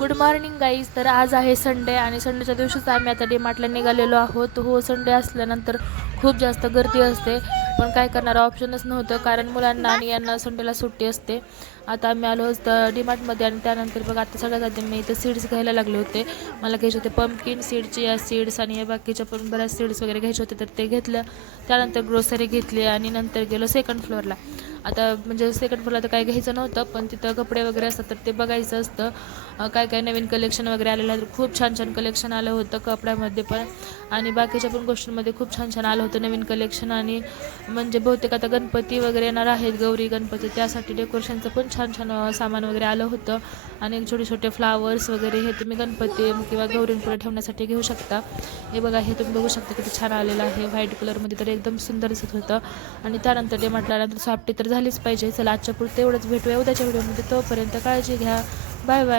Good morning guys. तर आज आहे संडे आणि संडेच्या दिवशीच आम्ही आता डीमार्टला निघालेलो आहोत. हो, संडे असल्यानंतर खूप जास्त गर्दी असते, पण काय करणार, ऑप्शनच नव्हतं कारण मुलांना आणि यांना संडेला सुट्टी असते. आता आम्ही आलो डीमार्टमध्ये आणि त्यानंतर बघा आता सगळ्यात आधी मी इथं सीड्स घ्यायला लागले होते. मला घ्यायचे होते पंपकिन सीड, चिया सीड्स आणि या बाकीच्या पण बऱ्याच सीड्स वगैरे घ्यायचे होते, तर ते घेतलं. त्यानंतर ग्रोसरी घेतली आणि नंतर गेलो सेकंड फ्लोअरला. आता म्हणजे सेकंड फ्लोअरला तर काही घ्यायचं नव्हतं, पण तिथं कपडे वगैरे असतात तर ते बघायचं असतं. काय काय नवीन कलेक्शन वगैरे आलेलं आहे. खूप छान छान कलेक्शन आलं होतं कपड्यामध्ये पण आणि बाकीच्या पण गोष्टींमध्ये खूप छान छान आलं होतं नवीन कलेक्शन. आणि म्हणजे बहुतेक आता गणपती वगैरे येणार आहेत, गौरी गणपती, त्यासाठी डेकोरेशनचं पण छान छान सामान वगैरे आलं होतं. आणि छोटे छोटे फ्लावर्स वगैरे हे तुम्ही गणपती किंवा गौरींपुढे ठेवण्यासाठी घेऊ शकता. हे बघा, हे तुम्ही बघू शकता किती छान आलेलं आहे व्हाईट कलरमध्ये, तर एकदम सुंदर दिसत होतं. आणि त्यानंतर ते म्हटल्यानंतर सॉफ्टी तर झालीच पाहिजे. चला, आजच्या पुरतं एवढंच, भेटूया उद्याच्या व्हिडिओमध्ये. तोपर्यंत काळजी घ्या. Bye bye.